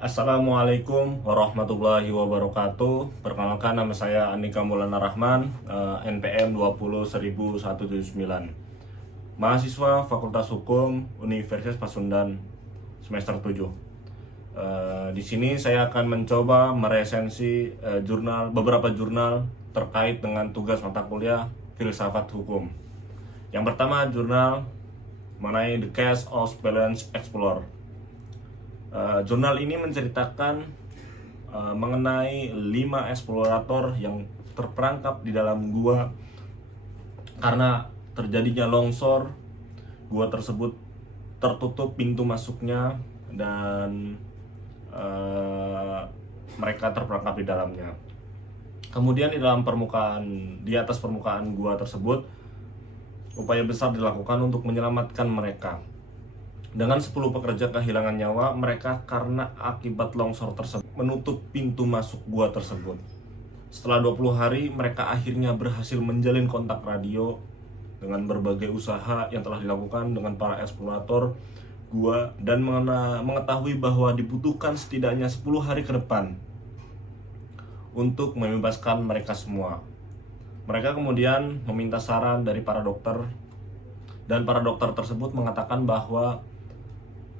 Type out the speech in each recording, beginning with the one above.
Assalamualaikum warahmatullahi wabarakatuh. Perkenalkan, nama saya Andika Maulana Rahman, NPM 2017179. Mahasiswa Fakultas Hukum Universitas Pasundan semester 7. Di sini saya akan mencoba meresensi beberapa jurnal terkait dengan tugas mata kuliah Filsafat Hukum. Yang pertama, jurnal mengenai The Case of Balance Explorer. Jurnal ini menceritakan mengenai 5 eksplorator yang terperangkap di dalam gua karena terjadinya longsor. Gua tersebut tertutup pintu masuknya dan mereka terperangkap di dalamnya. Kemudian di atas permukaan gua tersebut, upaya besar dilakukan untuk menyelamatkan mereka. Dengan 10 pekerja kehilangan nyawa mereka karena akibat longsor tersebut menutup pintu masuk gua tersebut. Setelah 20 hari mereka akhirnya berhasil menjalin kontak radio dengan berbagai usaha yang telah dilakukan dengan para eksplorator gua dan mengetahui bahwa dibutuhkan setidaknya 10 hari ke depan untuk membebaskan mereka semua. Mereka kemudian meminta saran dari para dokter dan para dokter tersebut mengatakan bahwa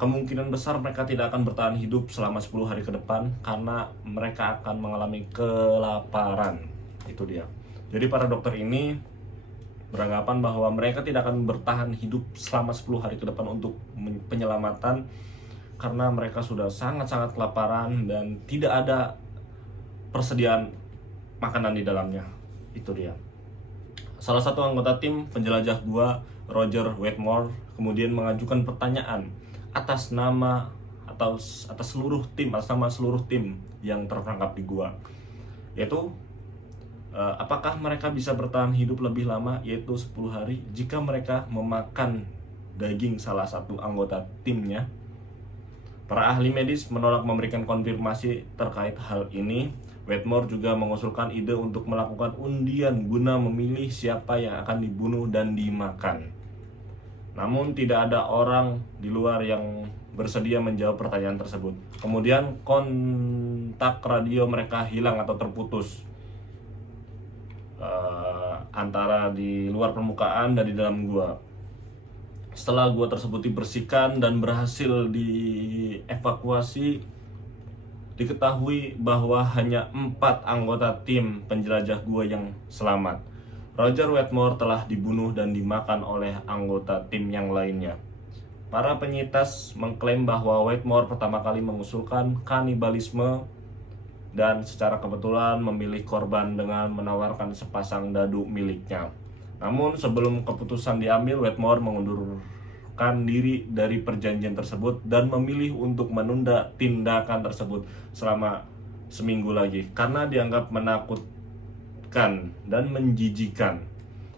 kemungkinan besar mereka tidak akan bertahan hidup selama 10 hari ke depan karena mereka akan mengalami kelaparan. Itu dia. Jadi para dokter ini beranggapan bahwa mereka tidak akan bertahan hidup selama 10 hari ke depan untuk penyelamatan karena mereka sudah sangat-sangat kelaparan dan tidak ada persediaan makanan di dalamnya. Itu dia. Salah satu anggota tim penjelajah gua, Roger Wetmore, kemudian mengajukan pertanyaan atas nama seluruh tim yang terperangkap di gua, yaitu apakah mereka bisa bertahan hidup lebih lama, yaitu 10 hari, jika mereka memakan daging salah satu anggota timnya. Para ahli medis menolak memberikan konfirmasi terkait hal ini. Wetmore juga mengusulkan ide untuk melakukan undian guna memilih siapa yang akan dibunuh dan dimakan. Namun tidak ada orang di luar yang bersedia menjawab pertanyaan tersebut. Kemudian kontak radio mereka hilang atau terputus antara di luar permukaan dan di dalam gua. Setelah gua tersebut dibersihkan dan berhasil dievakuasi, diketahui bahwa hanya 4 anggota tim penjelajah gua yang selamat. Roger Wetmore telah dibunuh dan dimakan oleh anggota tim yang lainnya. Para penyintas mengklaim bahwa Wetmore pertama kali mengusulkan kanibalisme dan secara kebetulan memilih korban dengan menawarkan sepasang dadu miliknya. Namun sebelum keputusan diambil, Wetmore mengundurkan diri dari perjanjian tersebut dan memilih untuk menunda tindakan tersebut selama seminggu lagi karena dianggap menakutkan dan menjijikan.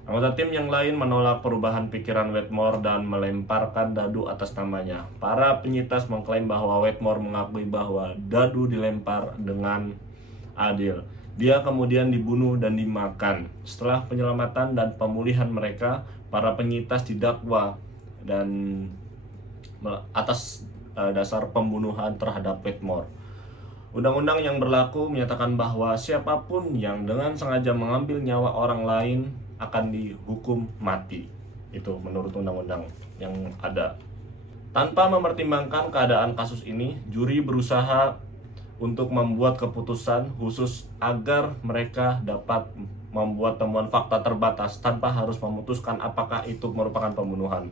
Anggota tim yang lain menolak perubahan pikiran Wetmore dan melemparkan dadu atas namanya. Para penyintas mengklaim bahwa Wetmore mengakui bahwa dadu dilempar dengan adil. Dia kemudian dibunuh dan dimakan. Setelah penyelamatan dan pemulihan mereka, para penyintas didakwa dan atas dasar pembunuhan terhadap Wetmore. Undang-undang yang berlaku menyatakan bahwa siapapun yang dengan sengaja mengambil nyawa orang lain akan dihukum mati. Itu menurut undang-undang yang ada. Tanpa mempertimbangkan keadaan kasus ini, juri berusaha untuk membuat keputusan khusus agar mereka dapat membuat temuan fakta terbatas tanpa harus memutuskan apakah itu merupakan pembunuhan.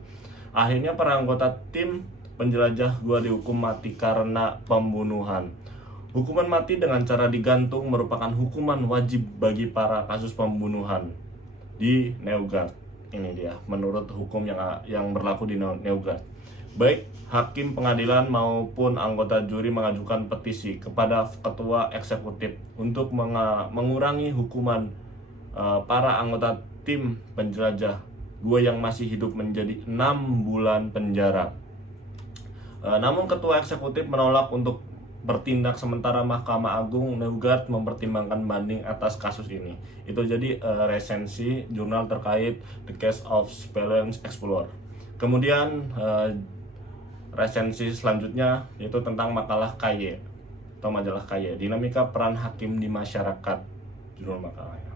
Akhirnya para anggota tim penjelajah gua dihukum mati karena pembunuhan. Hukuman mati dengan cara digantung merupakan hukuman wajib bagi para kasus pembunuhan di Neugaard. Ini dia menurut hukum yang berlaku di Neugaard. Baik hakim pengadilan maupun anggota juri mengajukan petisi kepada ketua eksekutif untuk mengurangi hukuman para anggota tim penjelajah gua yang masih hidup menjadi 6 bulan penjara. Namun ketua eksekutif menolak untuk bertindak, sementara Mahkamah Agung Neugaard mempertimbangkan banding atas kasus ini. Itu jadi resensi jurnal terkait The Case of Balance Explorer. Kemudian resensi selanjutnya yaitu tentang makalah KY. atau majalah KY, Dinamika Peran Hakim di Masyarakat, judul makalahnya.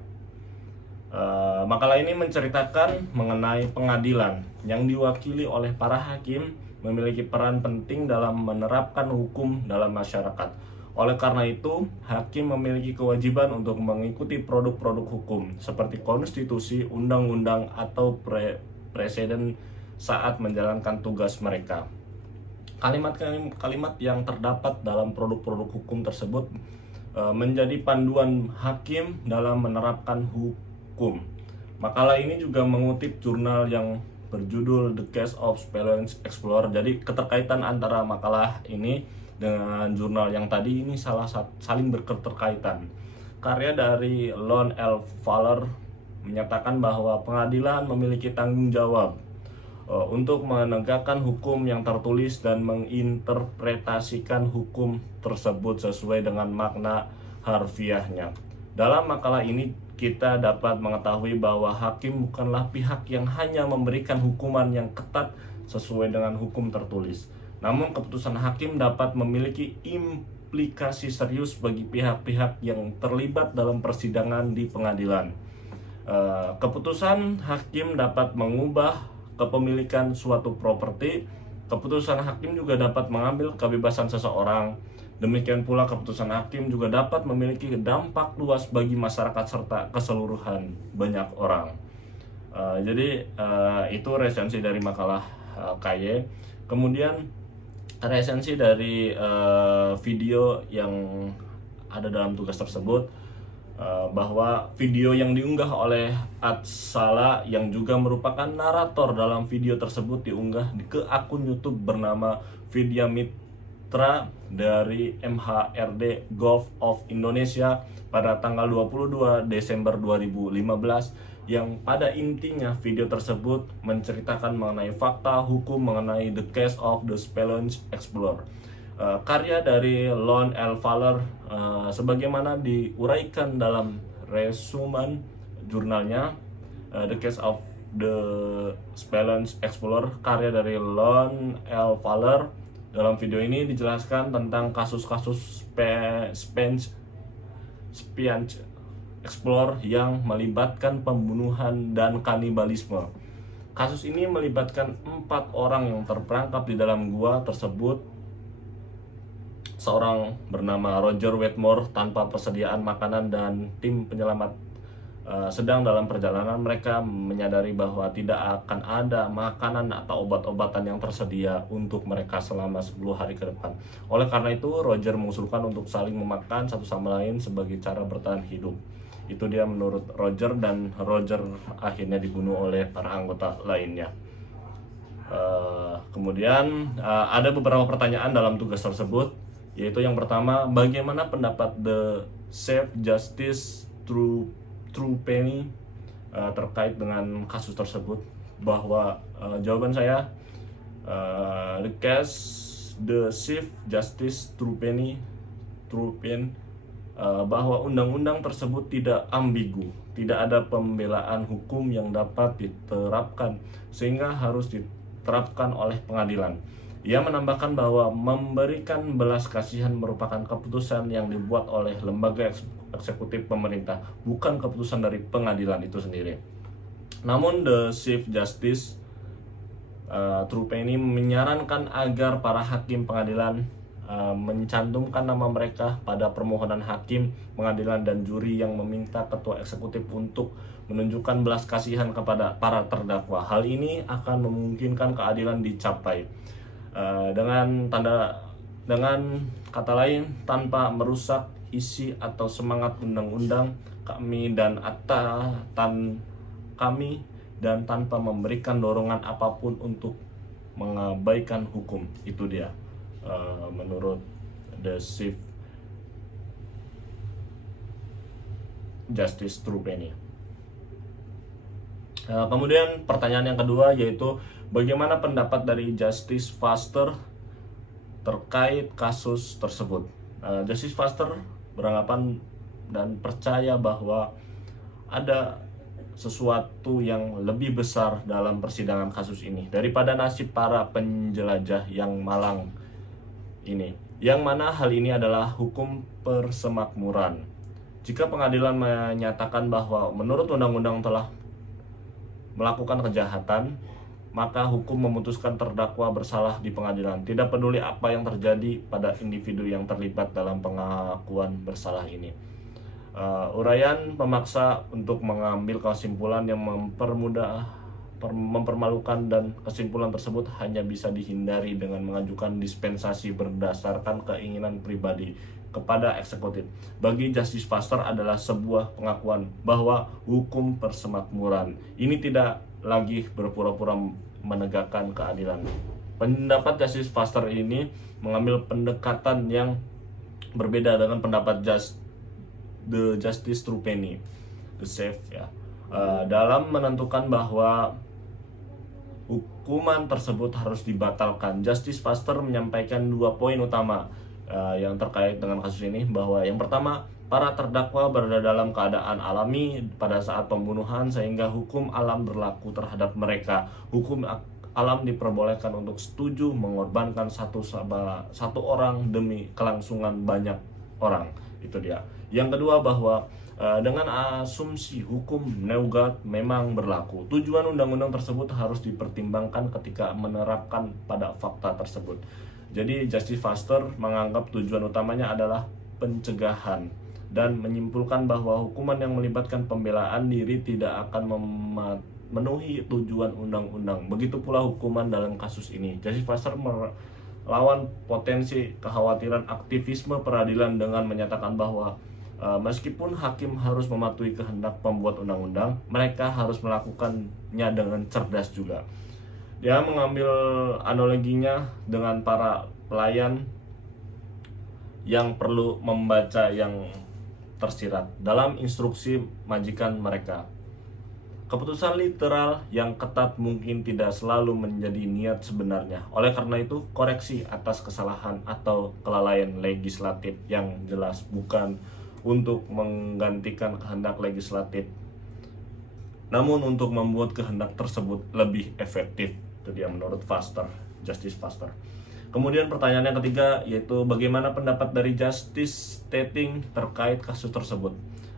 Makalah ini menceritakan mengenai pengadilan yang diwakili oleh para hakim memiliki peran penting dalam menerapkan hukum dalam masyarakat. Oleh karena itu, hakim memiliki kewajiban untuk mengikuti produk-produk hukum seperti konstitusi, undang-undang, atau presiden saat menjalankan tugas mereka. Kalimat-kalimat yang terdapat dalam produk-produk hukum tersebut menjadi panduan hakim dalam menerapkan hukum. Makalah ini juga mengutip jurnal yang berjudul The Case of Spellens Explorer. Jadi keterkaitan antara makalah ini dengan jurnal yang tadi ini saling berketerkaitan. Karya dari Lon L. Fowler menyatakan bahwa pengadilan memiliki tanggung jawab untuk menegakkan hukum yang tertulis dan menginterpretasikan hukum tersebut sesuai dengan makna harfiahnya. Dalam makalah ini kita dapat mengetahui bahwa hakim bukanlah pihak yang hanya memberikan hukuman yang ketat sesuai dengan hukum tertulis. Namun keputusan hakim dapat memiliki implikasi serius bagi pihak-pihak yang terlibat dalam persidangan di pengadilan. Keputusan hakim dapat mengubah kepemilikan suatu properti. Keputusan hakim juga dapat mengambil kebebasan seseorang. Demikian pula keputusan hakim juga dapat memiliki dampak luas bagi masyarakat serta keseluruhan banyak orang. Jadi itu resensi dari makalah KY. Kemudian resensi dari video yang ada dalam tugas tersebut, bahwa video yang diunggah oleh Atsala yang juga merupakan narator dalam video tersebut diunggah ke akun YouTube bernama Vidya Mitra dari MHRD Gulf of Indonesia pada tanggal 22 Desember 2015, yang pada intinya video tersebut menceritakan mengenai fakta hukum mengenai The Case of the Spellens Explorer. Karya dari Lon L. Fowler sebagaimana diuraikan dalam resumen jurnalnya The Case of the Spellens Explorer, karya dari Lon L. Fowler. Dalam video ini dijelaskan tentang kasus-kasus Spellens Explorer yang melibatkan pembunuhan dan kanibalisme. Kasus ini melibatkan 4 orang yang terperangkap di dalam gua tersebut. Seorang bernama Roger Wetmore tanpa persediaan makanan dan tim penyelamat sedang dalam perjalanan. Mereka menyadari bahwa tidak akan ada makanan atau obat-obatan yang tersedia untuk mereka selama 10 hari ke depan. Oleh karena itu, Roger mengusulkan untuk saling memakan satu sama lain sebagai cara bertahan hidup. Itu dia menurut Roger, dan Roger akhirnya dibunuh oleh para anggota lainnya. Kemudian ada beberapa pertanyaan dalam tugas tersebut, yaitu yang pertama, bagaimana pendapat The Chief Justice Trupeni terkait dengan kasus tersebut? Bahwa jawaban saya, The Chief Justice Trupeni bahwa undang-undang tersebut tidak ambigu, tidak ada pembelaan hukum yang dapat diterapkan sehingga harus diterapkan oleh pengadilan. Ia menambahkan bahwa memberikan belas kasihan merupakan keputusan yang dibuat oleh lembaga eksekutif pemerintah, bukan keputusan dari pengadilan itu sendiri. Namun The Chief Justice Trupeni menyarankan agar para hakim pengadilan mencantumkan nama mereka pada permohonan hakim pengadilan dan juri yang meminta ketua eksekutif untuk menunjukkan belas kasihan kepada para terdakwa. Hal ini akan memungkinkan keadilan dicapai dengan kata lain, tanpa merusak isi atau semangat undang-undang kami dan tanpa memberikan dorongan apapun untuk mengabaikan hukum. Itu dia menurut The Chief Justice Trupeni. Kemudian pertanyaan yang kedua, yaitu bagaimana pendapat dari Justice Foster terkait kasus tersebut? Justice Foster beranggapan dan percaya bahwa ada sesuatu yang lebih besar dalam persidangan kasus ini daripada nasib para penjelajah yang malang ini. yang mana hal ini adalah hukum persemakmuran. Jika pengadilan menyatakan bahwa menurut undang-undang telah melakukan kejahatan, maka hukum memutuskan terdakwa bersalah di pengadilan, tidak peduli apa yang terjadi pada individu yang terlibat dalam pengakuan bersalah ini. Uraian pemaksa untuk mengambil kesimpulan yang mempermalukan, dan kesimpulan tersebut hanya bisa dihindari dengan mengajukan dispensasi berdasarkan keinginan pribadi kepada eksekutif. Bagi Justice Foster adalah sebuah pengakuan bahwa hukum persemakmuran ini tidak lagi berpura-pura menegakkan keadilan. Pendapat Justice Foster ini mengambil pendekatan yang berbeda dengan pendapat Justice Trupeni, the Safe ya, dalam menentukan bahwa hukuman tersebut harus dibatalkan. Justice Foster menyampaikan 2 poin utama yang terkait dengan kasus ini, bahwa yang pertama, para terdakwa berada dalam keadaan alami pada saat pembunuhan sehingga hukum alam berlaku terhadap mereka. Hukum alam diperbolehkan untuk setuju mengorbankan satu orang demi kelangsungan banyak orang. Itu dia. Yang kedua, bahwa dengan asumsi hukum Neugat memang berlaku, tujuan undang-undang tersebut harus dipertimbangkan ketika menerapkan pada fakta tersebut. Jadi Justice Foster menganggap tujuan utamanya adalah pencegahan dan menyimpulkan bahwa hukuman yang melibatkan pembelaan diri tidak akan memenuhi tujuan undang-undang. Begitu pula hukuman dalam kasus ini. Justice Foster melawan potensi kekhawatiran aktivisme peradilan dengan menyatakan bahwa meskipun hakim harus mematuhi kehendak pembuat undang-undang, mereka harus melakukannya dengan cerdas juga. Dia mengambil analoginya dengan para pelayan yang perlu membaca yang tersirat dalam instruksi majikan mereka. Keputusan literal yang ketat mungkin tidak selalu menjadi niat sebenarnya. Oleh karena itu, koreksi atas kesalahan atau kelalaian legislatif yang jelas bukan untuk menggantikan kehendak legislatif, namun untuk membuat kehendak tersebut lebih efektif. Itu dia menurut Justice Foster. Kemudian pertanyaan yang ketiga, yaitu bagaimana pendapat dari Justice Keating terkait kasus tersebut.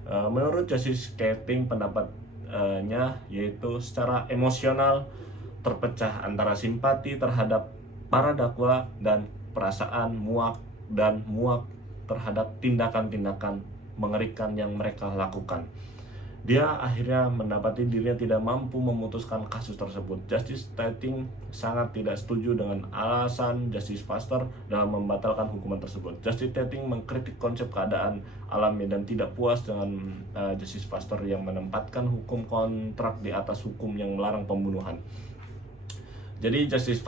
Menurut Justice Keating, pendapatnya yaitu secara emosional terpecah antara simpati terhadap para dakwa dan perasaan muak terhadap tindakan-tindakan mengerikan yang mereka lakukan. Dia akhirnya mendapati dirinya tidak mampu memutuskan kasus tersebut. Justice Keating sangat tidak setuju dengan alasan Justice Foster dalam membatalkan hukuman tersebut. Justice Keating mengkritik konsep keadaan alami dan tidak puas dengan Justice Foster yang menempatkan hukum kontrak di atas hukum yang melarang pembunuhan. Jadi Justice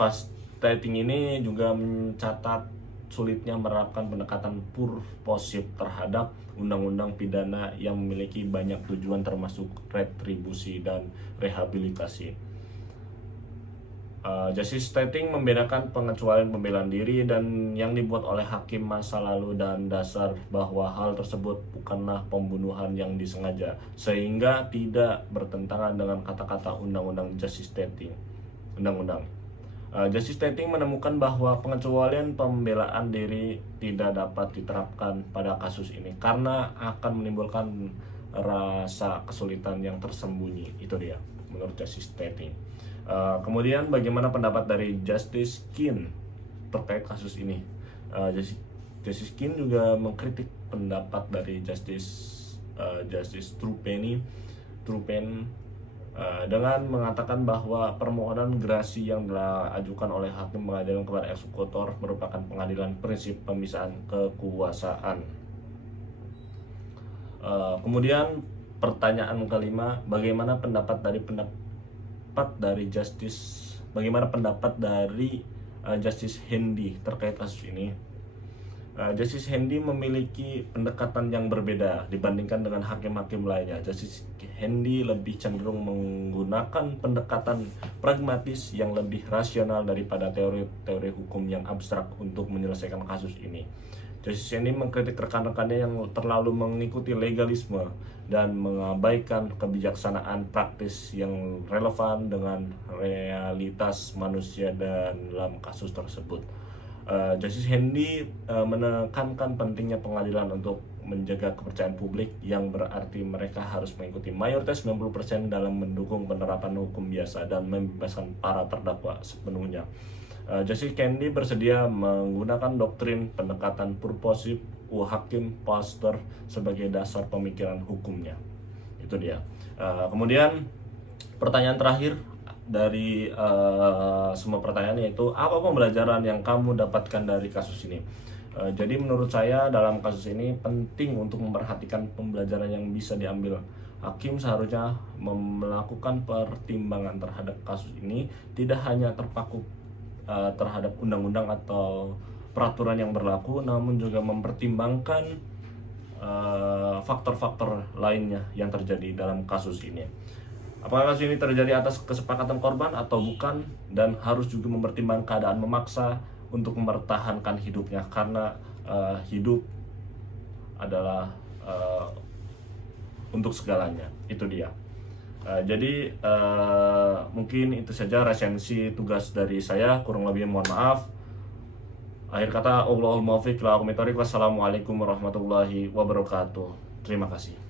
Keating ini juga mencatat sulitnya menerapkan pendekatan purposif terhadap undang-undang pidana yang memiliki banyak tujuan termasuk retribusi dan rehabilitasi. Justice Keating membedakan pengecualian pembelaan diri dan yang dibuat oleh hakim masa lalu dan dasar bahwa hal tersebut bukanlah pembunuhan yang disengaja, sehingga tidak bertentangan dengan kata-kata undang-undang Justice Keating. Justice Keating menemukan bahwa pengecualian pembelaan diri tidak dapat diterapkan pada kasus ini karena akan menimbulkan rasa kesulitan yang tersembunyi. Itu dia menurut Justice Keating. Kemudian bagaimana pendapat dari Justice Keane terkait kasus ini? Justice Keane juga mengkritik pendapat dari Justice Trupeni dengan mengatakan bahwa permohonan gerasi yang diajukan oleh hakim pengadilan kepada eksekutor merupakan pengadilan prinsip pemisahan kekuasaan. Kemudian pertanyaan kelima, bagaimana pendapat dari Justice Handy terkait kasus ini? Justice Handy memiliki pendekatan yang berbeda dibandingkan dengan hakim-hakim lainnya. Justice Handy lebih cenderung menggunakan pendekatan pragmatis yang lebih rasional daripada teori hukum yang abstrak untuk menyelesaikan kasus ini. Justice Handy mengkritik rekan-rekannya yang terlalu mengikuti legalisme dan mengabaikan kebijaksanaan praktis yang relevan dengan realitas manusia dalam kasus tersebut. Justice Hendy menekankan pentingnya pengadilan untuk menjaga kepercayaan publik, yang berarti mereka harus mengikuti mayoritas 90% dalam mendukung penerapan hukum biasa dan membebaskan para terdakwa sepenuhnya. Justice Kennedy bersedia menggunakan doktrin pendekatan purposif Hakim Foster sebagai dasar pemikiran hukumnya. Itu dia. Kemudian pertanyaan terakhir dari semua pertanyaan, yaitu apa pembelajaran yang kamu dapatkan dari kasus ini? Jadi menurut saya dalam kasus ini penting untuk memperhatikan pembelajaran yang bisa diambil. Hakim seharusnya melakukan pertimbangan terhadap kasus ini, tidak hanya terpaku terhadap undang-undang atau peraturan yang berlaku, namun juga mempertimbangkan faktor-faktor lainnya yang terjadi dalam kasus ini. Apakah kasus ini terjadi atas kesepakatan korban atau bukan, dan harus juga mempertimbangkan keadaan memaksa untuk mempertahankan hidupnya, karena hidup adalah untuk segalanya. Itu dia. Jadi mungkin itu saja resensi tugas dari saya, kurang lebih mohon maaf. Akhir kata, Allahul muwaffiq. Wassalamualaikum warahmatullahi wabarakatuh. Terima kasih.